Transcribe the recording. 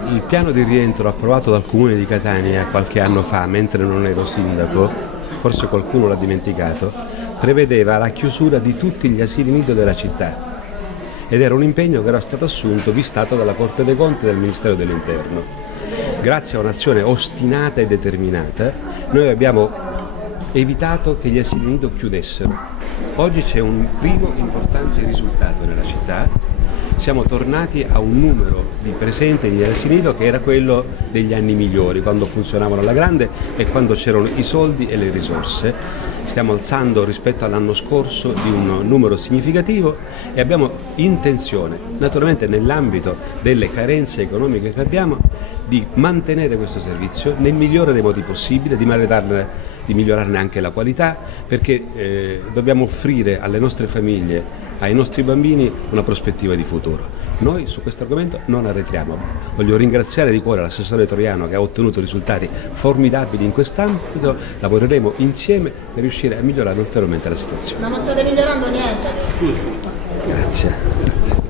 Il piano di rientro approvato dal Comune di Catania qualche anno fa, mentre non ero sindaco, forse qualcuno l'ha dimenticato, prevedeva la chiusura di tutti gli asili nido della città ed era un impegno che era stato assunto, vistato dalla Corte dei Conti e dal Ministero dell'Interno. Grazie a un'azione ostinata e determinata, noi abbiamo evitato che gli asili nido chiudessero. Oggi c'è un primo importante risultato nella città. Siamo tornati a un numero di presenti negli asili nido che era quello degli anni migliori, quando funzionavano alla grande e quando c'erano i soldi e le risorse. Stiamo alzando rispetto all'anno scorso di un numero significativo e abbiamo intenzione, naturalmente nell'ambito delle carenze economiche che abbiamo, di mantenere questo servizio nel migliore dei modi possibili, di migliorarne anche la qualità, perché dobbiamo offrire alle nostre famiglie, ai nostri bambini, una prospettiva di futuro. Noi su questo argomento non arretriamo. Voglio ringraziare di cuore l'assessore Troiano che ha ottenuto risultati formidabili in quest'ambito. Lavoreremo insieme per riuscire a migliorare ulteriormente la situazione. Ma non state migliorando niente. Grazie.